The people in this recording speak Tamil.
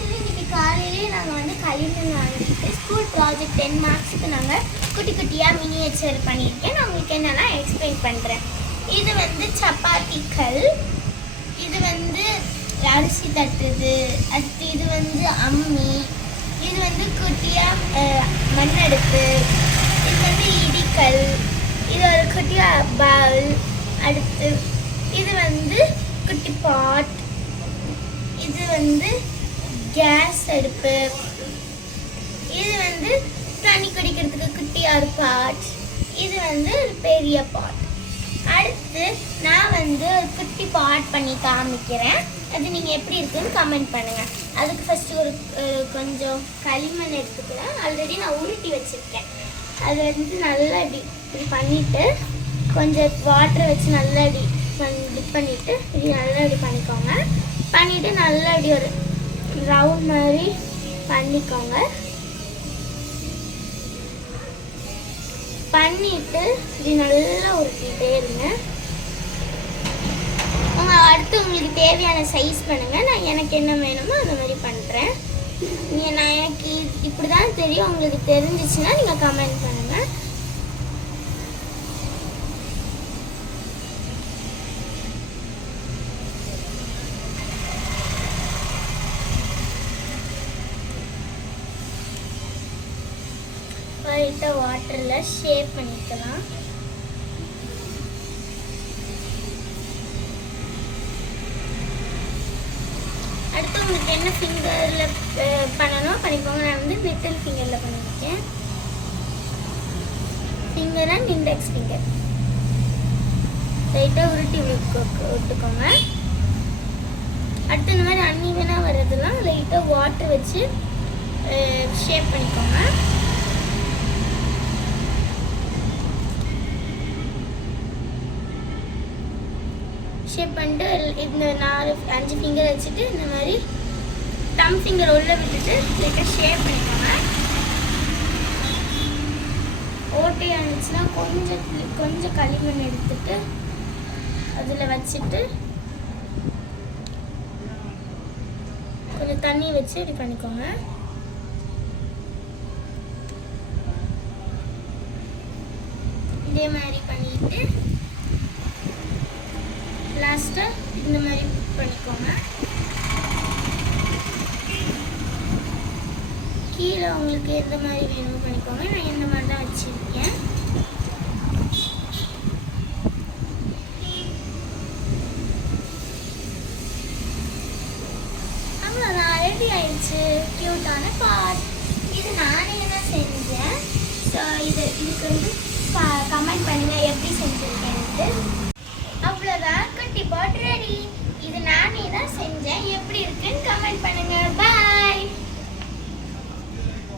ஆக்சுவலி இன்றைக்கி காலையிலேயே நாங்கள் வந்து களிமண் வாங்கிட்டு ஸ்கூல் ப்ராஜெக்ட் 10 மார்க்ஸுக்கு நாங்கள் குட்டி குட்டியாக மினியேச்சர் பண்ணியிருக்கேன். நான் உங்களுக்கு என்னென்னா எக்ஸ்பிளைன் பண்ணுறேன். இது வந்து சப்பாத்தி கல், இது வந்து அரிசி தட்டுது, அடுத்து இது வந்து அம்மி, இது வந்து குட்டியாக மண்ணடுப்பு, இது வந்து இடிக்கல், இது ஒரு குட்டியாக பவுல், அடுத்து இது வந்து குட்டி பாட், இது வந்து கேஸ் அடுப்பு, இது வந்து தண்ணி குடிக்கிறதுக்கு குட்டியாக ஒரு பாட், இது வந்து ஒரு பெரிய பாட். அடுத்து நான் வந்து ஒரு குட்டி பாட் பண்ணி காமிக்கிறேன். அது நீங்கள் எப்படி இருக்குன்னு கமெண்ட் பண்ணுங்கள். அதுக்கு ஃபஸ்ட்டு ஒரு கொஞ்சம் களிமண் எடுத்துக்கிறேன். ஆல்ரெடி நான் உருட்டி வச்சுருக்கேன். அது வந்து நல்லா இப்படி பண்ணிவிட்டு கொஞ்சம் வாட்டரை வச்சு நல்லா இப்படி பண்ணிவிட்டு இப்படி நல்லா இப்படி பண்ணிக்கோங்க. பண்ணிவிட்டு நல்லா இப்படி ஒரு ரவுண்ட் மாதிரி பண்ணிக்கோங்க. பண்ணிவிட்டு இப்படி நல்லா உருட்டிகிட்டே இருங்க. அடுத்து உங்களுக்கு தேவையான சைஸ் பண்ணுங்கள். நான் எனக்கு என்ன வேணுமோ அந்த மாதிரி பண்ணுறேன். நான் எனக்கு இப்படி தான் தெரியும். உங்களுக்கு தெரிஞ்சிச்சுன்னா நீங்கள் கமெண்ட் பண்ணுங்கள். லைட்டாக வாட்டரில் ஷேப் பண்ணிக்கலாம். அடுத்து உங்களுக்கு என்ன ஃபிங்கரில் பண்ணணும் பண்ணிக்கோங்க. நான் வந்து லிட்டில் ஃபிங்கரில் பண்ணியிருக்கேன். ஃபிங்கர் அண்ட் இண்டெக்ஸ் ஃபிங்கர் லைட்டாக உருட்டி விட்டுக்கோங்க. அடுத்து இந்த மாதிரி அன்இவனாக வர்றதுலாம் லைட்டாக வாட்டர் வச்சு ஷேப் பண்ணிக்கோங்க. ஷேப் பண்ணிட்டு இந்த 4-5 ஃபிங்கர் வச்சுட்டு இந்த மாதிரி தம் ஃபிங்கர் உள்ளே விட்டுட்டு லைட்டாக ஷேப் பண்ணிக்கோங்க. ஓட்டையாக இருந்துச்சுன்னா கொஞ்சம் களிமண் எடுத்துட்டு அதில் வச்சுட்டு கொஞ்சம் தண்ணி வச்சு இப்படி பண்ணிக்கோங்க. இதே மாதிரி பண்ணிட்டு லாஸ்ட்டாக இந்த மாதிரி பண்ணிக்கோங்க. கீழே உங்களுக்கு எந்த மாதிரி வேணுமோ பண்ணிக்கோங்க. நான் இந்த மாதிரி தான் வச்சுருக்கேன். அவ்வளோதான், ரெடி ஆயிடுச்சு க்யூட்டான பாட். இது நானே தான் செஞ்சேன். ஸோ இதுக்கு வந்து கமெண்ட் பண்ணுங்கள் எப்படி செஞ்சுருக்கேன்ட்டு. அவ்வளோதான், குட்டி பாட் ரெடி. இது நானே தான் செஞ்சேன். எப்படி இருக்குன்னு கமெண்ட் பண்ணுங்க.